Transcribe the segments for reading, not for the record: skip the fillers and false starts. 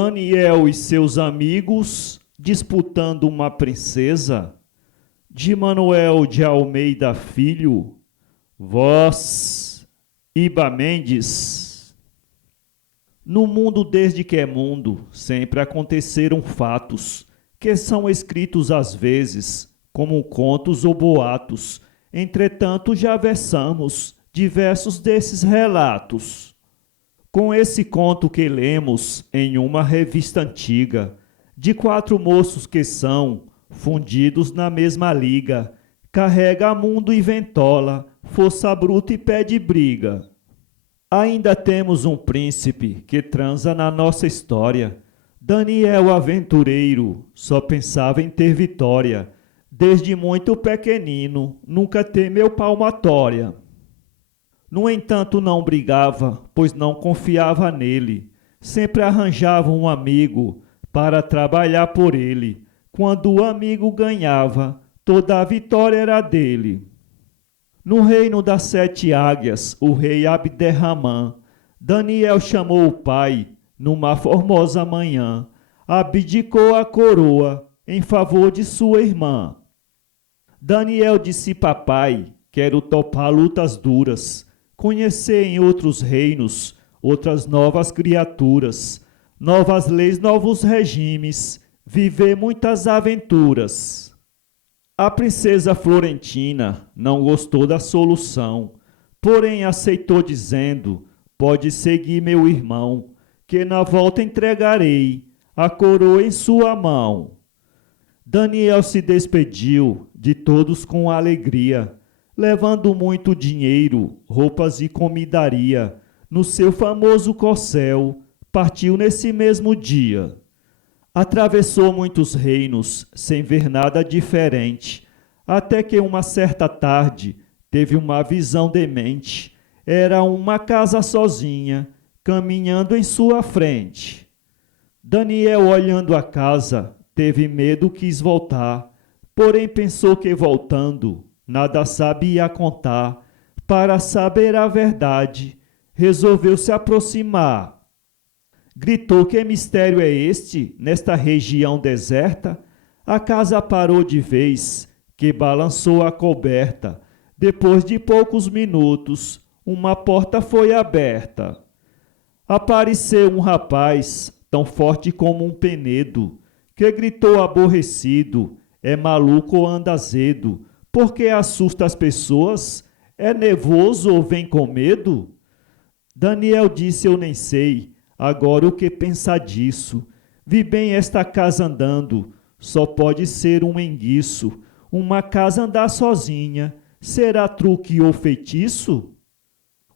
Daniel e seus amigos disputando uma princesa, de Manuel de Almeida Filho, voz Iba Mendes. No mundo desde que é mundo, sempre aconteceram fatos, que são escritos às vezes, como contos ou boatos. Entretanto, já versamos diversos desses relatos. Com esse conto que lemos em uma revista antiga, de 4 moços que são fundidos na mesma liga, carrega mundo e ventola, força bruta e pede briga. Ainda temos um príncipe que transa na nossa história. Daniel aventureiro só pensava em ter vitória. Desde muito pequenino, nunca temeu palmatória. No entanto, não brigava, pois não confiava nele. Sempre arranjava um amigo para trabalhar por ele. Quando o amigo ganhava, toda a vitória era dele. No reino das 7 águias, o rei Abderramã, Daniel chamou o pai numa formosa manhã. Abdicou a coroa em favor de sua irmã. Daniel disse: papai, quero topar lutas duras, conhecer em outros reinos outras novas criaturas, novas leis, novos regimes, viver muitas aventuras. A princesa Florentina não gostou da solução, porém aceitou dizendo: pode seguir meu irmão, que na volta entregarei a coroa em sua mão. Daniel se despediu de todos com alegria, levando muito dinheiro, roupas e comidaria. No seu famoso corcel, partiu nesse mesmo dia. Atravessou muitos reinos, sem ver nada diferente, até que uma certa tarde teve uma visão demente. Era uma casa sozinha, caminhando em sua frente. Daniel, olhando a casa, teve medo, quis voltar, porém pensou que voltando, nada sabia contar. Para saber a verdade, resolveu se aproximar. Gritou: que mistério é este, nesta região deserta? A casa parou de vez, que balançou a coberta. Depois de poucos minutos, uma porta foi aberta. Apareceu um rapaz, tão forte como um penedo, que gritou aborrecido: é maluco ou anda azedo? Porque assusta as pessoas? É nervoso ou vem com medo? Daniel disse: eu nem sei agora o que pensar disso. Vi bem esta casa andando, só pode ser um enguiço. Uma casa andar sozinha, será truque ou feitiço?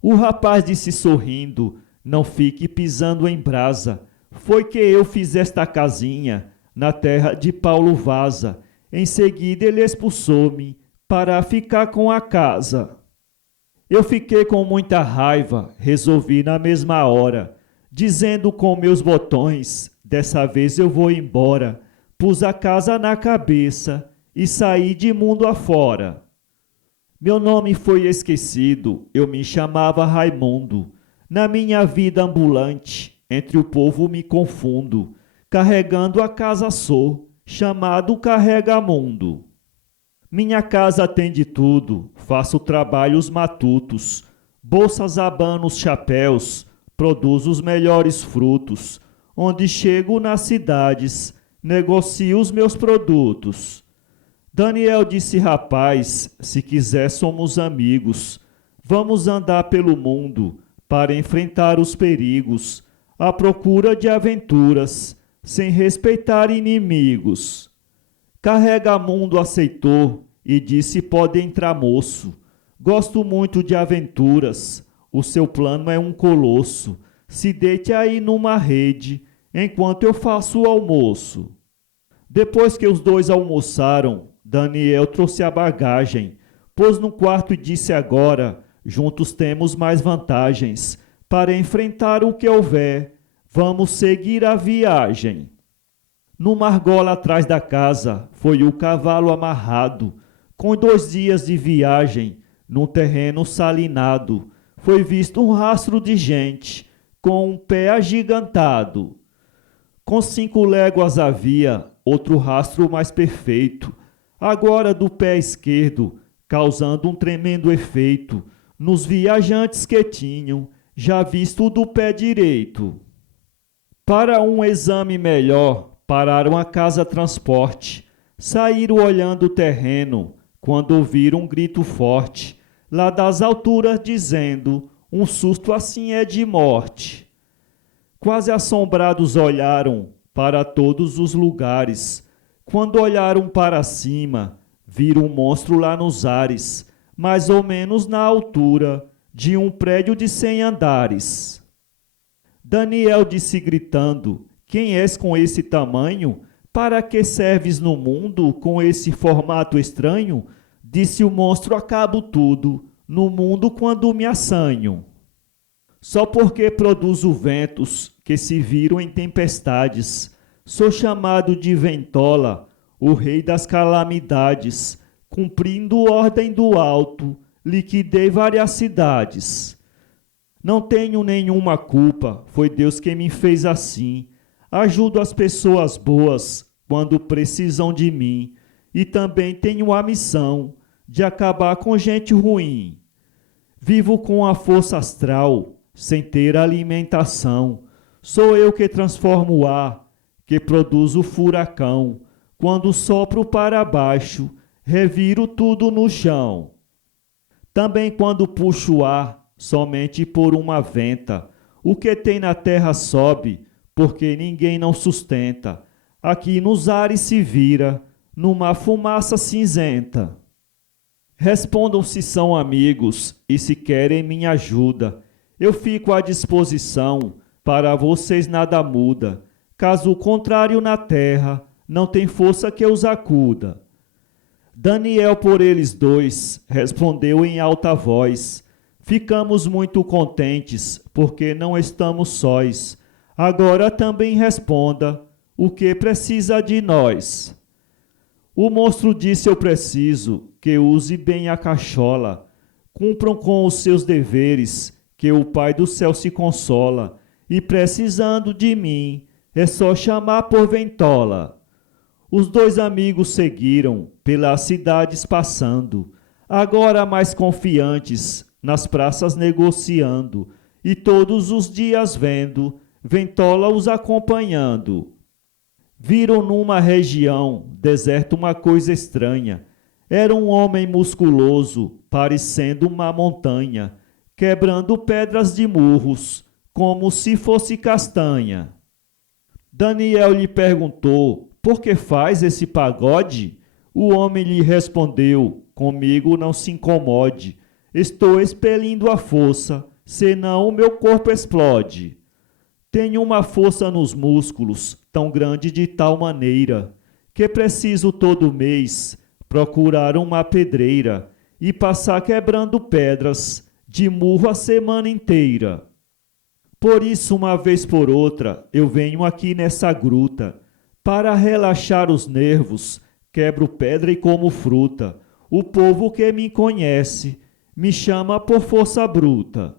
O rapaz disse sorrindo: não fique pisando em brasa. Foi que eu fiz esta casinha na terra de Paulo Vaza. Em seguida ele expulsou-me para ficar com a casa. Eu fiquei com muita raiva, resolvi na mesma hora, dizendo com meus botões: dessa vez eu vou embora. Pus a casa na cabeça e saí de mundo afora. Meu nome foi esquecido, eu me chamava Raimundo. Na minha vida ambulante, entre o povo me confundo. Carregando a casa sou, chamado Carregamundo. Minha casa tem de tudo, faço trabalhos matutos. Bolsas, abanos, chapéus, produzo os melhores frutos. Onde chego nas cidades, negocio os meus produtos. Daniel disse: rapaz, se quiser somos amigos. Vamos andar pelo mundo para enfrentar os perigos, à procura de aventuras, sem respeitar inimigos. Carregamundo aceitou e disse: pode entrar, moço. Gosto muito de aventuras, o seu plano é um colosso. Se deite aí numa rede, enquanto eu faço o almoço. Depois que os dois almoçaram, Daniel trouxe a bagagem, pôs no quarto e disse: agora, juntos temos mais vantagens. Para enfrentar o que houver, vamos seguir a viagem. Numa argola atrás da casa, foi o cavalo amarrado. Com 2 dias de viagem, num terreno salinado, foi visto um rastro de gente, com um pé agigantado. Com 5 léguas havia outro rastro mais perfeito, agora do pé esquerdo, causando um tremendo efeito nos viajantes que tinham já visto do pé direito. Para um exame melhor, pararam a casa transporte, saíram olhando o terreno, quando ouviram um grito forte, lá das alturas dizendo, um susto assim é de morte. Quase assombrados olharam para todos os lugares, quando olharam para cima, viram um monstro lá nos ares, mais ou menos na altura de um prédio de 100 andares. Daniel disse gritando, quem és com esse tamanho? Para que serves no mundo com esse formato estranho? Disse o monstro, acabo tudo, no mundo quando me assanho. Só porque produzo ventos que se viram em tempestades, sou chamado de Ventola, o rei das calamidades, cumprindo ordem do alto, liquidei várias cidades. Não tenho nenhuma culpa, foi Deus quem me fez assim. Ajudo as pessoas boas quando precisam de mim e também tenho a missão de acabar com gente ruim. Vivo com a força astral, sem ter alimentação. Sou eu que transformo o ar, que produzo o furacão. Quando sopro para baixo, reviro tudo no chão. Também quando puxo o ar, somente por uma venta, o que tem na terra sobe, porque ninguém não sustenta. Aqui nos ares se vira, numa fumaça cinzenta. Respondam se são amigos e se querem minha ajuda. Eu fico à disposição, para vocês nada muda. Caso contrário na terra, não tem força que os acuda. Daniel por eles dois respondeu em alta voz, ficamos muito contentes, porque não estamos sós. Agora também responda, o que precisa de nós? O monstro disse, eu preciso que use bem a cachola, cumpram com os seus deveres, que o Pai do céu se consola, e precisando de mim, é só chamar por Ventola. Os dois amigos seguiram, pelas cidades passando, agora mais confiantes, nas praças negociando, e todos os dias vendo, Ventola os acompanhando. Viram numa região, deserto uma coisa estranha. Era um homem musculoso, parecendo uma montanha, quebrando pedras de murros, como se fosse castanha. Daniel lhe perguntou, por que faz esse pagode? O homem lhe respondeu, comigo não se incomode, estou expelindo a força, senão o meu corpo explode. Tenho uma força nos músculos, tão grande de tal maneira, que preciso todo mês procurar uma pedreira e passar quebrando pedras, de murro a semana inteira. Por isso, uma vez por outra, eu venho aqui nessa gruta, para relaxar os nervos, quebro pedra e como fruta. O povo que me conhece me chama por força bruta.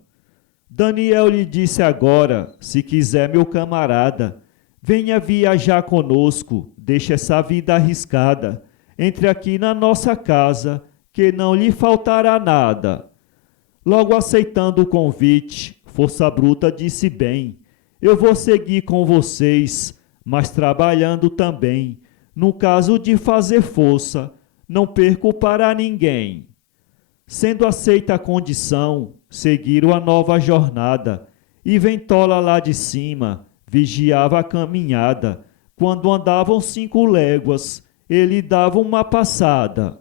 Daniel lhe disse agora, se quiser meu camarada, venha viajar conosco, deixe essa vida arriscada, entre aqui na nossa casa, que não lhe faltará nada. Logo aceitando o convite, Força Bruta disse bem, eu vou seguir com vocês, mas trabalhando também. No caso de fazer força, não perco para ninguém. Sendo aceita a condição, seguiram a nova jornada, e Ventola lá de cima vigiava a caminhada. Quando andavam 5 léguas, ele dava uma passada.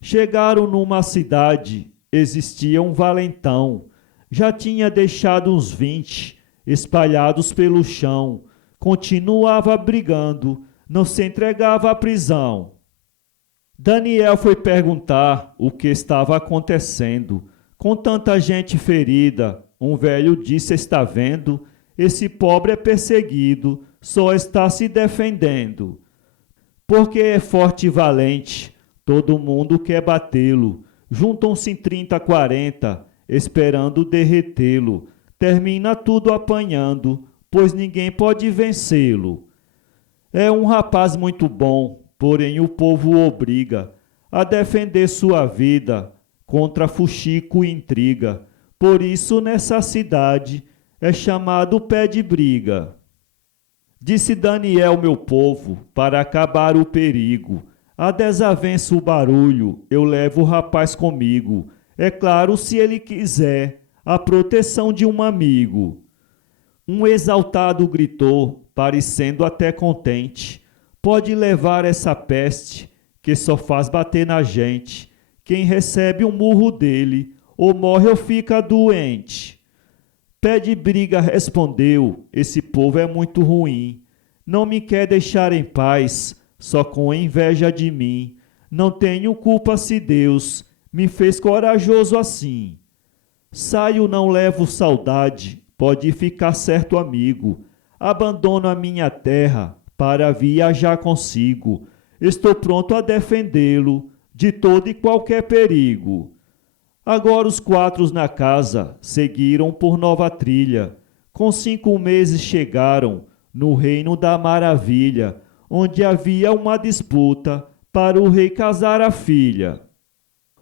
Chegaram numa cidade, existia um valentão, já tinha deixado uns 20 espalhados pelo chão, continuava brigando, não se entregava à prisão. Daniel foi perguntar o que estava acontecendo. Com tanta gente ferida, um velho disse, está vendo? Esse pobre é perseguido, só está se defendendo. Porque é forte e valente, todo mundo quer batê-lo. Juntam-se em 30, 40, esperando derretê-lo. Termina tudo apanhando, pois ninguém pode vencê-lo. É um rapaz muito bom, porém o povo o obriga a defender sua vida contra fuxico e intriga. Por isso, nessa cidade, é chamado pé de briga. Disse Daniel, meu povo, para acabar o perigo. A desavença, o barulho, eu levo o rapaz comigo. É claro, se ele quiser, a proteção de um amigo. Um exaltado gritou, parecendo até contente. Pode levar essa peste, que só faz bater na gente. Quem recebe um murro dele, ou morre ou fica doente. Pé de briga respondeu, esse povo é muito ruim. Não me quer deixar em paz, só com inveja de mim. Não tenho culpa se Deus me fez corajoso assim. Saio, não levo saudade, pode ficar certo, amigo. Abandono a minha terra para viajar consigo. Estou pronto a defendê-lo de todo e qualquer perigo. Agora os 4 na casa seguiram por nova trilha. Com 5 meses chegaram no reino da maravilha, onde havia uma disputa para o rei casar a filha.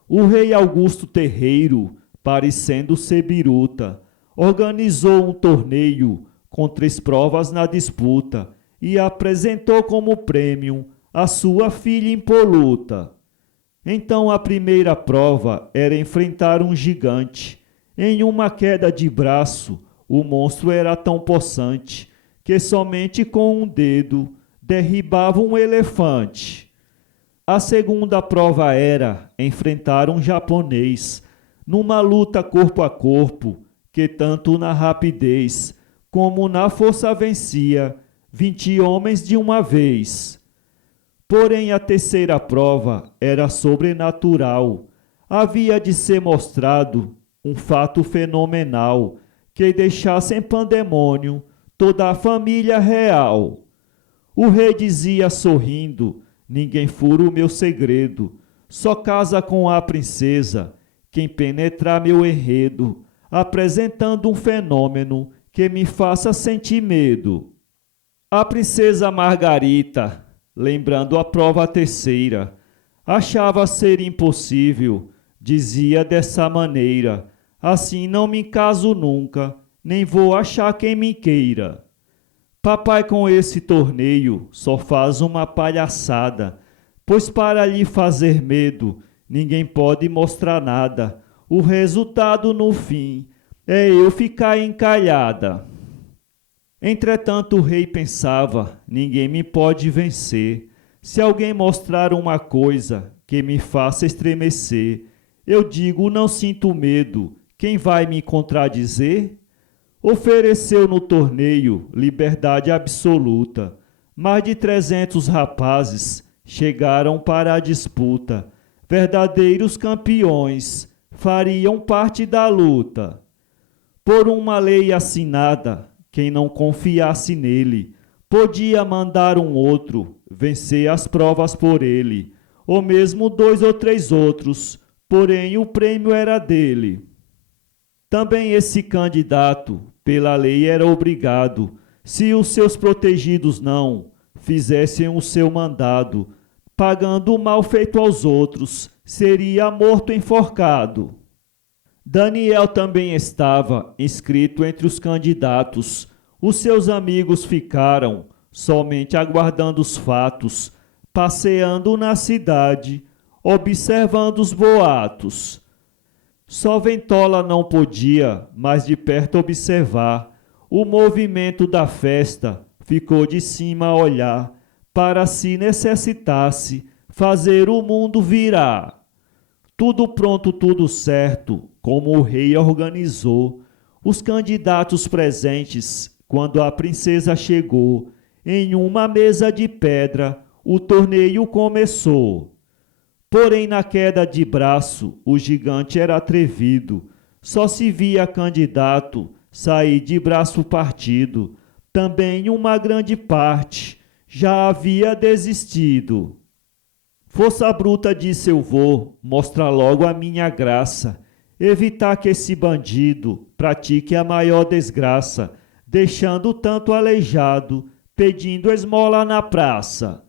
O rei Augusto Terreiro, parecendo ser biruta, organizou um torneio com 3 provas na disputa e apresentou como prêmio a sua filha impoluta. Então a primeira prova era enfrentar um gigante. Em uma queda de braço, o monstro era tão possante que somente com um dedo derribava um elefante. A segunda prova era enfrentar um japonês, numa luta corpo a corpo, que tanto na rapidez como na força vencia 20 homens de uma vez. Porém, a terceira prova era sobrenatural. Havia de ser mostrado um fato fenomenal que deixasse em pandemônio toda a família real. O rei dizia sorrindo, ninguém fura o meu segredo, só casa com a princesa quem penetrar meu enredo, apresentando um fenômeno que me faça sentir medo. A princesa Margarita, lembrando a prova terceira, achava ser impossível, dizia dessa maneira, assim não me caso nunca, nem vou achar quem me queira. Papai com esse torneio só faz uma palhaçada, pois para lhe fazer medo, ninguém pode mostrar nada. O resultado no fim é eu ficar encalhada. Entretanto o rei pensava, ninguém me pode vencer. Se alguém mostrar uma coisa que me faça estremecer, eu digo não sinto medo, quem vai me contradizer? Ofereceu no torneio liberdade absoluta. Mais de 300 rapazes chegaram para a disputa. Verdadeiros campeões fariam parte da luta. Por uma lei assinada, quem não confiasse nele podia mandar um outro vencer as provas por ele, ou mesmo 2 ou 3 outros, porém o prêmio era dele. Também esse candidato, pela lei, era obrigado, se os seus protegidos não fizessem o seu mandado, pagando o mal feito aos outros, seria morto enforcado. Daniel também estava inscrito entre os candidatos. Os seus amigos ficaram somente aguardando os fatos, passeando na cidade, observando os boatos. Só Ventola não podia mais de perto observar o movimento da festa, ficou de cima a olhar, para se necessitasse fazer o mundo virar. Tudo pronto, tudo certo, como o rei organizou. Os candidatos presentes, quando a princesa chegou, em uma mesa de pedra, o torneio começou. Porém, na queda de braço, o gigante era atrevido. Só se via candidato sair de braço partido. Também uma grande parte já havia desistido. Força bruta, disse eu vou mostrar logo a minha graça, evitar que esse bandido pratique a maior desgraça, deixando tanto aleijado, pedindo esmola na praça.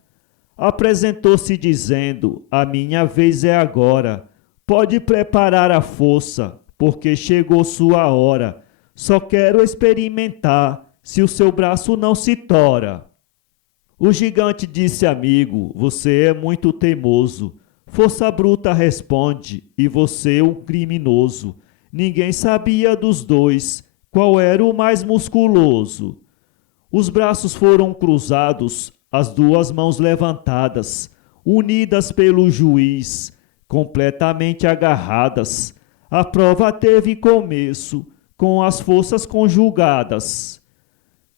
Apresentou-se dizendo: a minha vez é agora, pode preparar a força, porque chegou sua hora. Só quero experimentar se o seu braço não se tora. O gigante disse: amigo, você é muito teimoso. Força bruta responde, e você um criminoso. Ninguém sabia dos dois qual era o mais musculoso. Os braços foram cruzados, as duas mãos levantadas, unidas pelo juiz, completamente agarradas. A prova teve começo, com as forças conjugadas.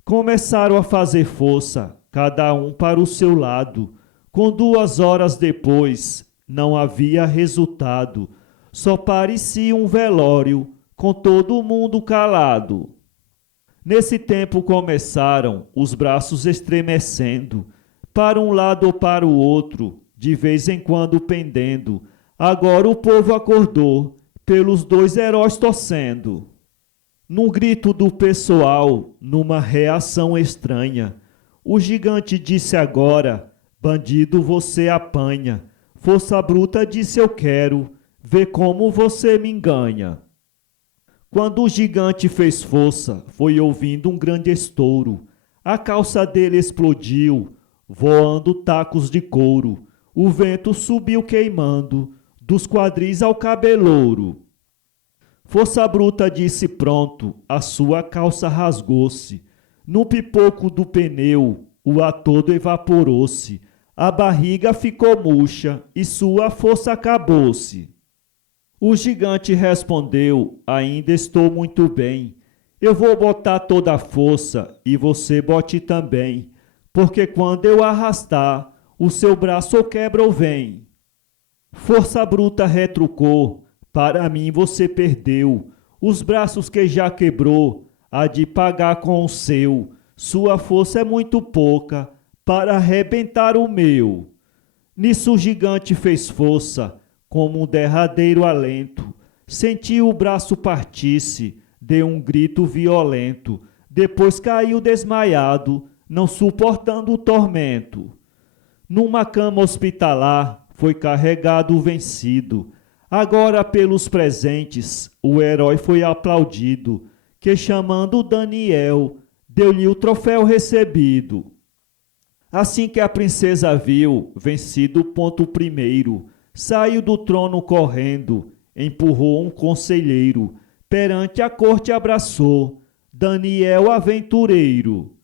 Começaram a fazer força, cada um para o seu lado. Com 2 horas depois, não havia resultado. Só parecia um velório, com todo mundo calado. Nesse tempo começaram os braços estremecendo, para um lado ou para o outro, de vez em quando pendendo. Agora o povo acordou, pelos 2 heróis torcendo. Num grito do pessoal, numa reação estranha, o gigante disse agora: bandido, você apanha. Força bruta disse: eu quero ver como você me enganha. Quando o gigante fez força, foi ouvindo um grande estouro. A calça dele explodiu, voando tacos de couro. O vento subiu queimando, dos quadris ao cabelouro. Força bruta disse: pronto, a sua calça rasgou-se. No pipoco do pneu, o ar todo evaporou-se. A barriga ficou murcha e sua força acabou-se. O gigante respondeu: ainda estou muito bem. Eu vou botar toda a força e você bote também, porque quando eu arrastar, o seu braço ou quebra ou vem. Força bruta retrucou: para mim você perdeu. Os braços que já quebrou, há de pagar com o seu. Sua força é muito pouca para arrebentar o meu. Nisso o gigante fez força, como um derradeiro alento. Sentiu o braço partir-se, deu um grito violento. Depois caiu desmaiado, não suportando o tormento. Numa cama hospitalar foi carregado o vencido. Agora pelos presentes o herói foi aplaudido, que chamando Daniel, deu-lhe o troféu recebido. Assim que a princesa viu, vencido o ponto primeiro, saiu do trono correndo, empurrou um conselheiro, perante a corte abraçou Daniel aventureiro.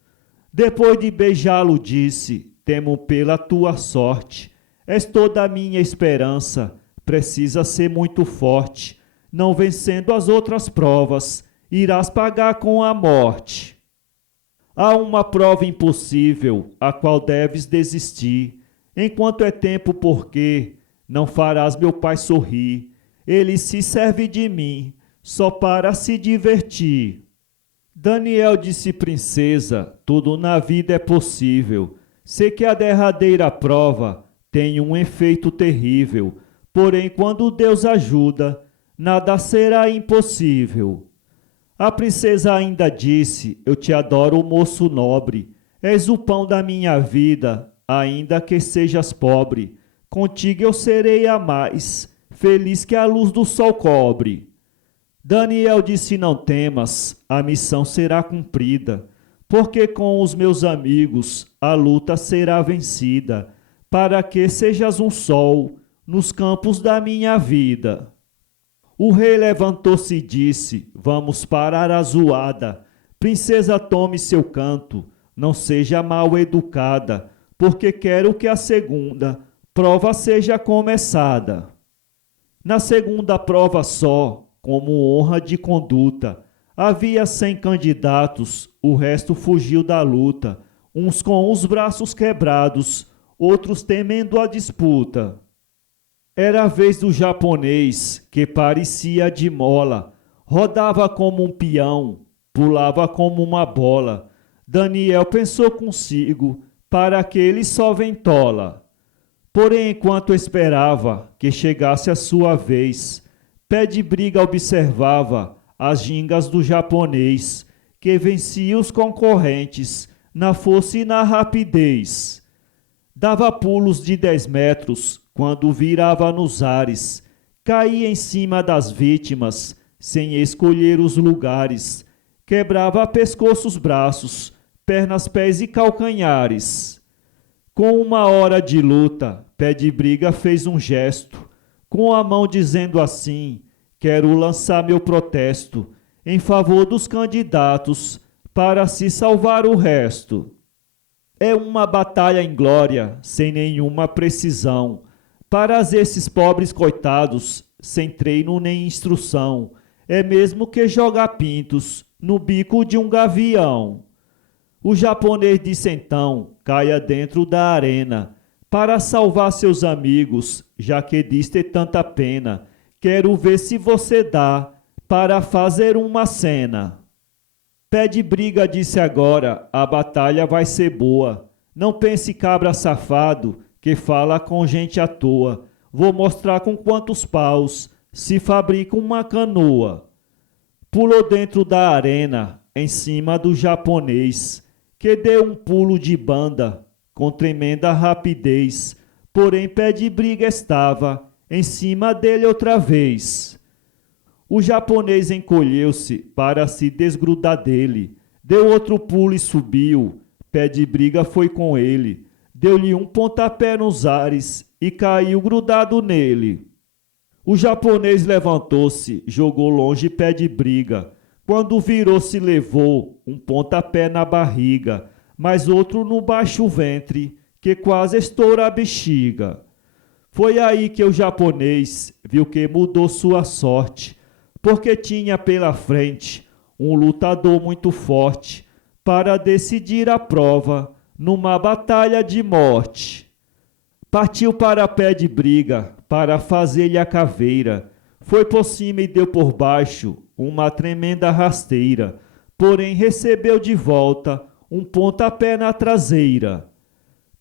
Depois de beijá-lo disse: temo pela tua sorte, és toda a minha esperança, precisa ser muito forte, não vencendo as outras provas, irás pagar com a morte. Há uma prova impossível, a qual deves desistir, enquanto é tempo, porque não farás meu pai sorrir. Ele se serve de mim, só para se divertir. Daniel disse: princesa, tudo na vida é possível. Sei que a derradeira prova tem um efeito terrível, porém quando Deus ajuda, nada será impossível. A princesa ainda disse: eu te adoro, moço nobre, és o pão da minha vida, ainda que sejas pobre. Contigo eu serei a mais feliz que a luz do sol cobre. Daniel disse: não temas, a missão será cumprida, porque com os meus amigos a luta será vencida, para que sejas um sol nos campos da minha vida. O rei levantou-se e disse: vamos parar a zoada. Princesa, tome seu canto, não seja mal educada, porque quero que a segunda prova seja começada. Na segunda prova só, como honra de conduta, havia 100 candidatos, o resto fugiu da luta, uns com os braços quebrados, outros temendo a disputa. Era a vez do japonês, que parecia de mola, rodava como um peão, pulava como uma bola. Daniel pensou consigo: para que ele só ventola. Porém, enquanto esperava que chegasse a sua vez, pé de briga observava as gingas do japonês, que vencia os concorrentes na força e na rapidez. Dava pulos de 10 metros quando virava nos ares, caía em cima das vítimas sem escolher os lugares, quebrava pescoços, braços, pernas, pés e calcanhares. Com 1 hora de luta, Pé de Briga fez um gesto, com a mão dizendo assim: quero lançar meu protesto em favor dos candidatos para se salvar o resto. É uma batalha inglória, sem nenhuma precisão, para esses pobres coitados, sem treino nem instrução. É mesmo que jogar pintos no bico de um gavião. O japonês disse então: caia dentro da arena, para salvar seus amigos, já que diste tanta pena. Quero ver se você dá para fazer uma cena. Pé de Briga disse agora: a batalha vai ser boa. Não pense, cabra safado, que fala com gente à toa. Vou mostrar com quantos paus se fabrica uma canoa. Pulou dentro da arena, em cima do japonês, que deu um pulo de banda, com tremenda rapidez. Porém, Pé de Briga estava em cima dele outra vez. O japonês encolheu-se para se desgrudar dele. Deu outro pulo e subiu. Pé de Briga foi com ele. Deu-lhe um pontapé nos ares e caiu grudado nele. O japonês levantou-se, jogou longe Pé de Briga. Quando virou-se, levou um pontapé na barriga, mas outro no baixo ventre, que quase estoura a bexiga. Foi aí que o japonês viu que mudou sua sorte, porque tinha pela frente um lutador muito forte para decidir a prova numa batalha de morte. Partiu para Pé de Briga para fazer-lhe a caveira. Foi por cima e deu por baixo uma tremenda rasteira, porém recebeu de volta um pontapé na traseira.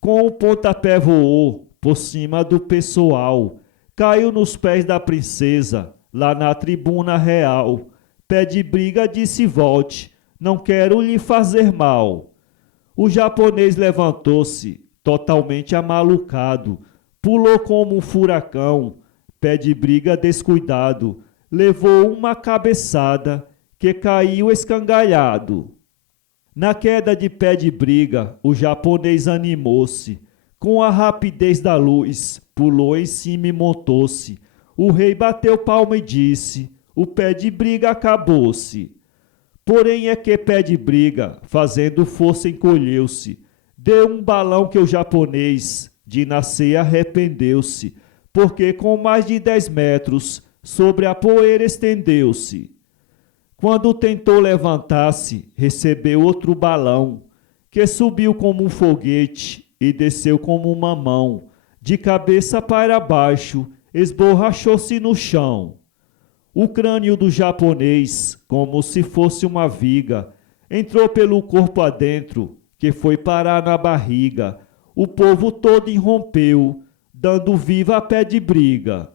Com o pontapé voou por cima do pessoal, caiu nos pés da princesa, lá na tribuna real. Pé de Briga disse: volte, não quero lhe fazer mal. O japonês levantou-se, totalmente amalucado, pulou como um furacão. Pé de Briga, descuidado, levou uma cabeçada que caiu escangalhado. Na queda de Pé de Briga, o japonês animou-se. Com a rapidez da luz, pulou em cima e montou-se. O rei bateu palma e disse: o Pé de Briga acabou-se. Porém é que Pé de Briga, fazendo força, encolheu-se. Deu um balão que o japonês, de nascer, arrependeu-se, porque com mais de 10 metros sobre a poeira estendeu-se. Quando tentou levantar-se, recebeu outro balão, que subiu como um foguete e desceu como uma mão. De cabeça para baixo, esborrachou-se no chão. O crânio do japonês, como se fosse uma viga, entrou pelo corpo adentro, que foi parar na barriga. O povo todo irrompeu, dando viva a Pé de Briga.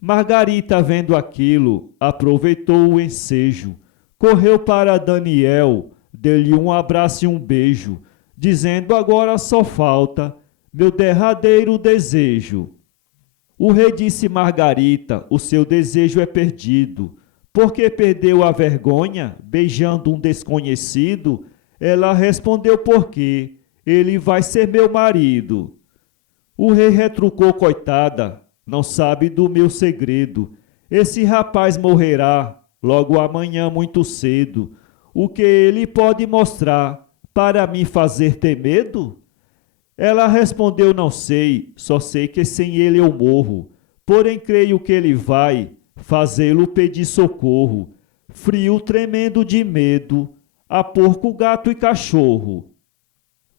Margarita, vendo aquilo, aproveitou o ensejo. Correu para Daniel, deu-lhe um abraço e um beijo, dizendo: agora só falta meu derradeiro desejo. O rei disse: Margarita, o seu desejo é perdido. Porque perdeu a vergonha, beijando um desconhecido? Ela respondeu: porque ele vai ser meu marido. O rei retrucou: coitada, não sabe do meu segredo. Esse rapaz morrerá logo amanhã muito cedo. O que ele pode mostrar para me fazer ter medo? Ela respondeu: não sei, só sei que sem ele eu morro. Porém creio que ele vai fazê-lo pedir socorro. Frio tremendo de medo, a porco, gato e cachorro.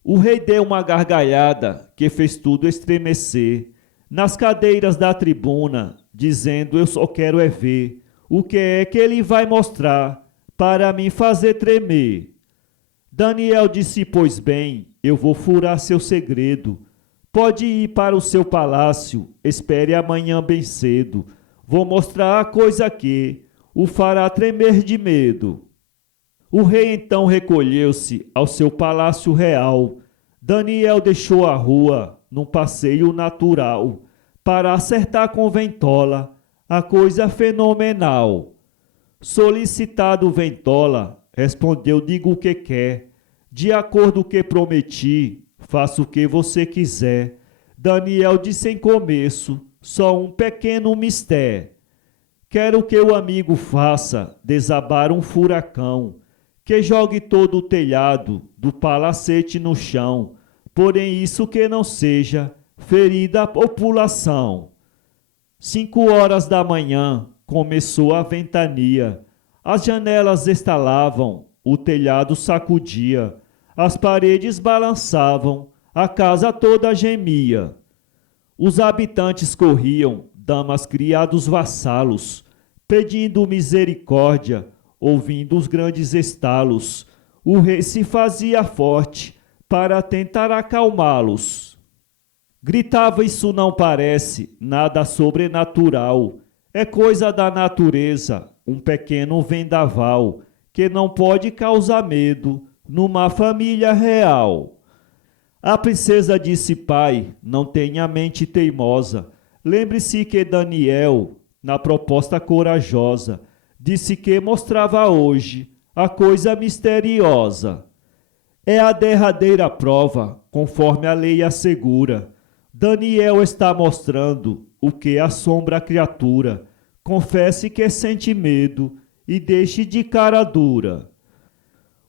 O rei deu uma gargalhada que fez tudo estremecer nas cadeiras da tribuna, dizendo: eu só quero é ver o que é que ele vai mostrar para me fazer tremer. Daniel disse: pois bem, eu vou furar seu segredo. Pode ir para o seu palácio, espere amanhã bem cedo. Vou mostrar a coisa que o fará tremer de medo. O rei então recolheu-se ao seu palácio real. Daniel deixou a rua num passeio natural para acertar com Ventola a coisa fenomenal. Solicitado Ventola, respondeu: diga o que quer. De acordo com o que prometi, faça o que você quiser. Daniel disse em começo: só um pequeno mistério. Quero que o amigo faça desabar um furacão, que jogue todo o telhado do palacete no chão, porém isso que não seja ferida a população. 5 horas da manhã começou a ventania, as janelas estalavam, o telhado sacudia, as paredes balançavam, a casa toda gemia. Os habitantes corriam, damas, criados, vassalos, pedindo misericórdia, ouvindo os grandes estalos. O rei se fazia forte para tentar acalmá-los. Gritava: isso não parece nada sobrenatural, é coisa da natureza, um pequeno vendaval, que não pode causar medo numa família real. A princesa disse: pai, não tenha mente teimosa. Lembre-se que Daniel, na proposta corajosa, disse que mostrava hoje a coisa misteriosa. É a derradeira prova, conforme a lei assegura. Daniel está mostrando o que assombra a criatura. Confesse que sente medo e deixe de cara dura.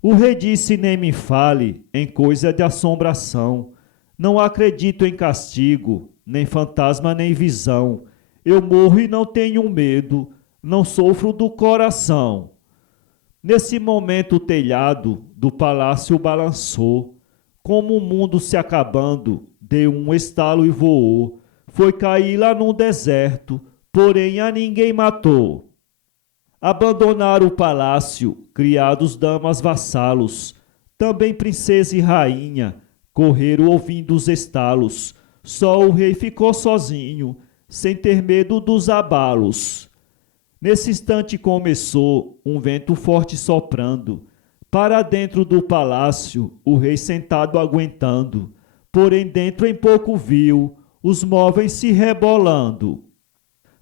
O rei disse: nem me fale em coisa de assombração. Não acredito em castigo, nem fantasma, nem visão. Eu morro e não tenho medo, não sofro do coração. Nesse momento o telhado do palácio balançou, como o mundo se acabando, deu um estalo e voou. Foi cair lá num deserto, porém a ninguém matou. Abandonaram o palácio, criados, damas, vassalos, também princesa e rainha, correram ouvindo os estalos. Só o rei ficou sozinho, sem ter medo dos abalos. Nesse instante começou um vento forte soprando, para dentro do palácio, o rei sentado aguentando, porém dentro em pouco viu os móveis se rebolando.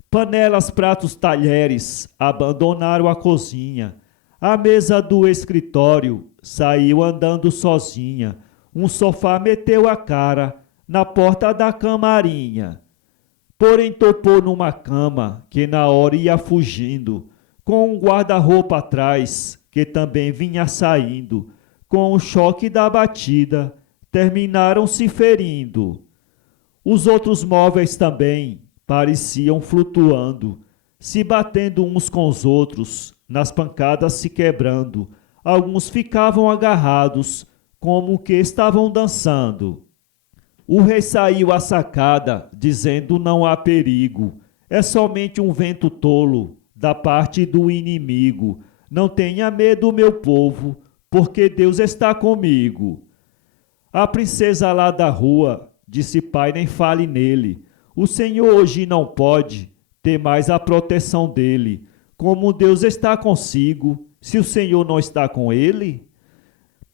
Panelas, pratos, talheres abandonaram a cozinha. A mesa do escritório saiu andando sozinha. Um sofá meteu a cara na porta da camarinha. Porém topou numa cama que na hora ia fugindo, com um guarda-roupa atrás que também vinha saindo. Com o choque da batida, terminaram se ferindo. Os outros móveis também pareciam flutuando, se batendo uns com os outros, nas pancadas se quebrando. Alguns ficavam agarrados, como que estavam dançando. O rei saiu à sacada, dizendo: não há perigo, é somente um vento tolo da parte do inimigo. Não tenha medo, meu povo, porque Deus está comigo. A princesa lá da rua disse: pai, nem fale nele. O Senhor hoje não pode ter mais a proteção dele. Como Deus está consigo, se o Senhor não está com ele?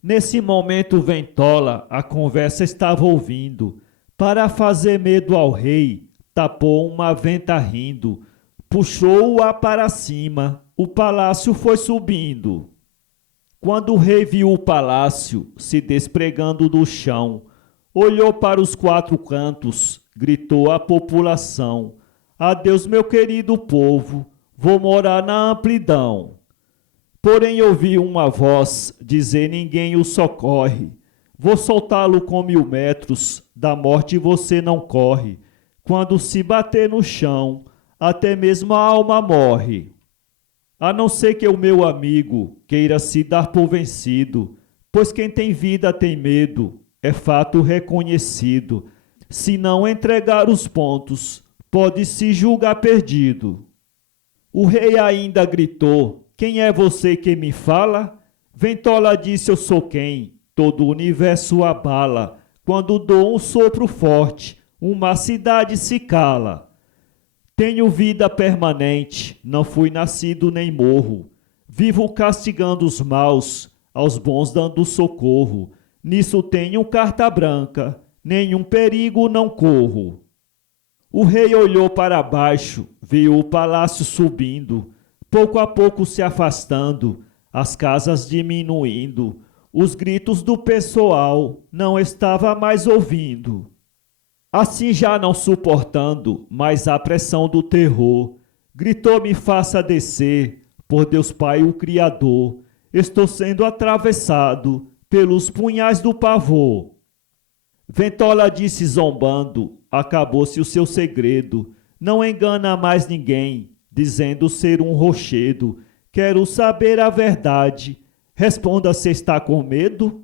Nesse momento Ventola a conversa estava ouvindo. Para fazer medo ao rei, tapou uma venta rindo. Puxou-a para cima, o palácio foi subindo. Quando o rei viu o palácio se despregando do chão, olhou para os 4 cantos, gritou à população: adeus, meu querido povo, vou morar na amplidão. Porém ouviu uma voz dizer: ninguém o socorre. Vou soltá-lo com 1000 metros, da morte você não corre. Quando se bater no chão, até mesmo a alma morre. A não ser que o meu amigo queira se dar por vencido, pois quem tem vida tem medo, é fato reconhecido. Se não entregar os pontos, pode se julgar perdido. O rei ainda gritou: quem é você que me fala? Ventola disse: eu sou quem todo o universo abala. Quando dou um sopro forte, uma cidade se cala. Tenho vida permanente, não fui nascido nem morro. Vivo castigando os maus, aos bons dando socorro. Nisso tenho carta branca, nenhum perigo não corro. O rei olhou para baixo, viu o palácio subindo, pouco a pouco se afastando, as casas diminuindo. Os gritos do pessoal não estava mais ouvindo. Assim, já não suportando mais a pressão do terror, gritou: me faça descer, por Deus Pai o Criador. Estou sendo atravessado pelos punhais do pavor. Ventola disse zombando: acabou-se o seu segredo. Não engana mais ninguém, dizendo ser um rochedo. Quero saber a verdade. Responda se está com medo.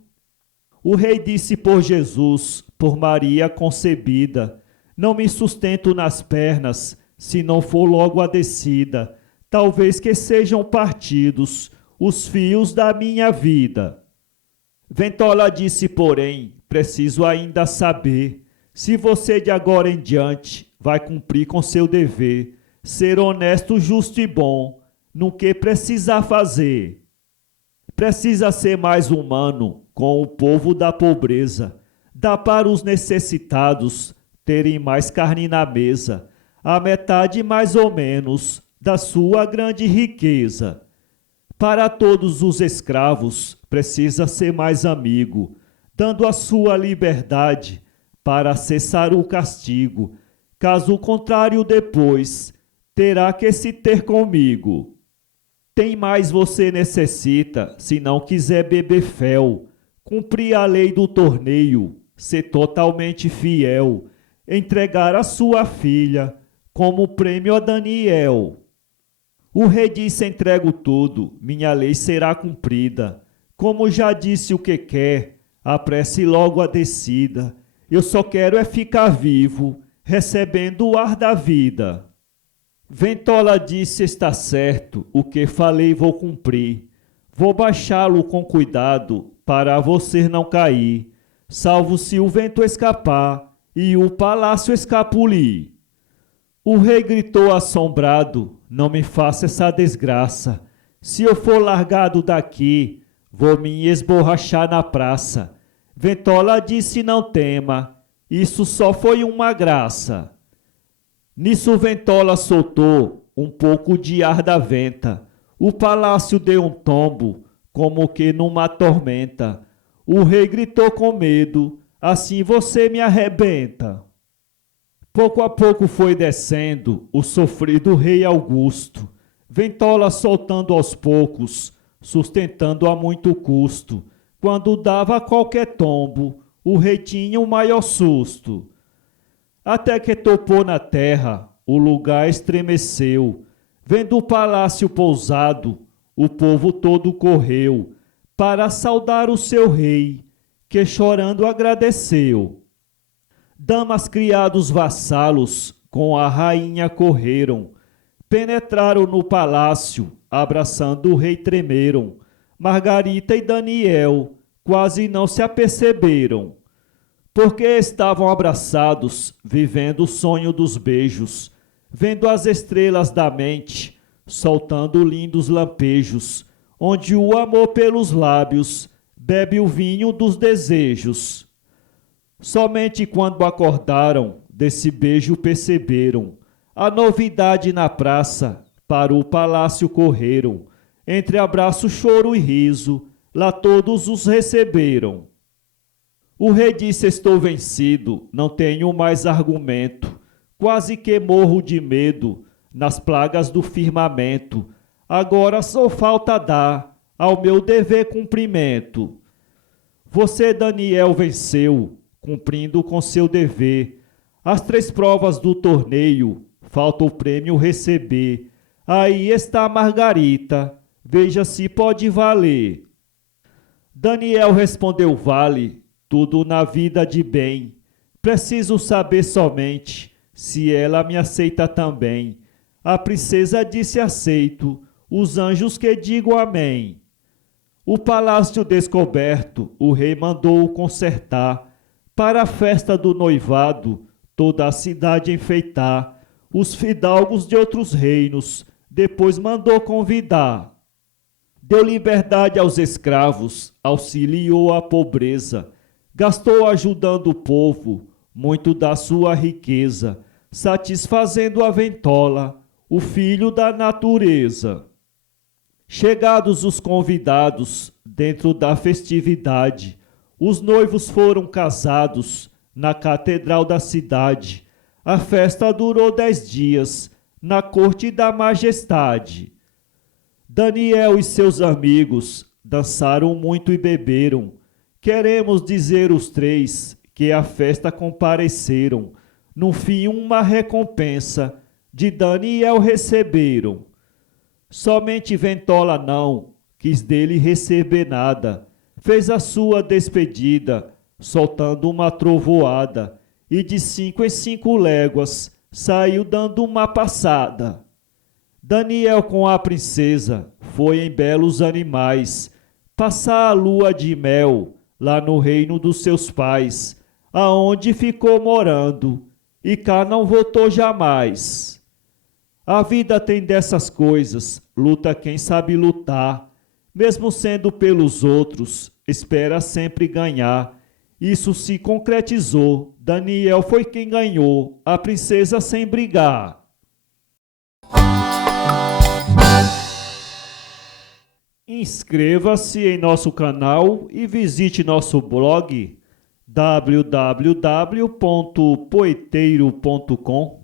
O rei disse: por Jesus, por Maria concebida, não me sustento nas pernas, se não for logo a descida. Talvez que sejam partidos os fios da minha vida. Ventola disse, porém, preciso ainda saber se você de agora em diante vai cumprir com seu dever, ser honesto, justo e bom, no que precisar fazer. Precisa ser mais humano com o povo da pobreza, dar para os necessitados terem mais carne na mesa, a metade mais ou menos da sua grande riqueza. Para todos os escravos precisa ser mais amigo, dando a sua liberdade para cessar o castigo. Caso contrário, depois terá que se ter comigo. Tem mais você necessita, se não quiser beber fel, cumprir a lei do torneio, ser totalmente fiel, entregar a sua filha como prêmio a Daniel. O rei disse: entrego tudo, minha lei será cumprida. Como já disse o que quer, apresse logo a descida. Eu só quero é ficar vivo, recebendo o ar da vida. Ventola disse: está certo, o que falei vou cumprir. Vou baixá-lo com cuidado, para você não cair, salvo se o vento escapar e o palácio escapulir. O rei gritou assombrado: não me faça essa desgraça. Se eu for largado daqui, vou me esborrachar na praça. Ventola disse: não tema, isso só foi uma graça. Nisso Ventola soltou um pouco de ar da venta. O palácio deu um tombo, como que numa tormenta. O rei gritou com medo: assim você me arrebenta. Pouco a pouco foi descendo o sofrido rei Augusto, Ventola soltando aos poucos, sustentando a muito custo. Quando dava qualquer tombo, o rei tinha o maior susto. Até que topou na terra, o lugar estremeceu. Vendo o palácio pousado, o povo todo correu para saudar o seu rei, que chorando agradeceu. Damas, criados, vassalos, com a rainha correram, penetraram no palácio, abraçando o rei tremeram. Margarita e Daniel quase não se aperceberam, porque estavam abraçados, vivendo o sonho dos beijos, vendo as estrelas da mente, soltando lindos lampejos, onde o amor pelos lábios bebe o vinho dos desejos. Somente quando acordaram, desse beijo perceberam a novidade na praça, para o palácio correram. Entre abraço, choro e riso, lá todos os receberam. O rei disse: estou vencido, não tenho mais argumento. Quase que morro de medo nas plagas do firmamento. Agora só falta dar ao meu dever cumprimento. Você, Daniel, venceu, cumprindo com seu dever. As 3 provas do torneio, falta o prêmio receber. Aí está a Margarita, veja se pode valer. Daniel respondeu: vale tudo na vida de bem. Preciso saber somente se ela me aceita também. A princesa disse: aceito, os anjos que digam amém. O palácio descoberto, o rei mandou consertar, para a festa do noivado, toda a cidade enfeitar. Os fidalgos de outros reinos, depois mandou convidar. Deu liberdade aos escravos, auxiliou a pobreza, gastou ajudando o povo, muito da sua riqueza, satisfazendo a ventola, o filho da natureza. Chegados os convidados, dentro da festividade, os noivos foram casados na catedral da cidade. A festa durou 10 dias, na corte da majestade. Daniel e seus amigos dançaram muito e beberam. Queremos dizer os três que à festa compareceram. No fim, uma recompensa de Daniel receberam. Somente Ventola não quis dele receber nada. Fez a sua despedida, soltando uma trovoada, e de 5 em 5 léguas saiu dando uma passada. Daniel com a princesa foi em belos animais passar a lua de mel lá no reino dos seus pais, aonde ficou morando e cá não voltou jamais. A vida tem dessas coisas, luta quem sabe lutar, mesmo sendo pelos outros, espera sempre ganhar. Isso se concretizou, Daniel foi quem ganhou, a princesa sem brigar. Inscreva-se em nosso canal e visite nosso blog www.poeteiro.com.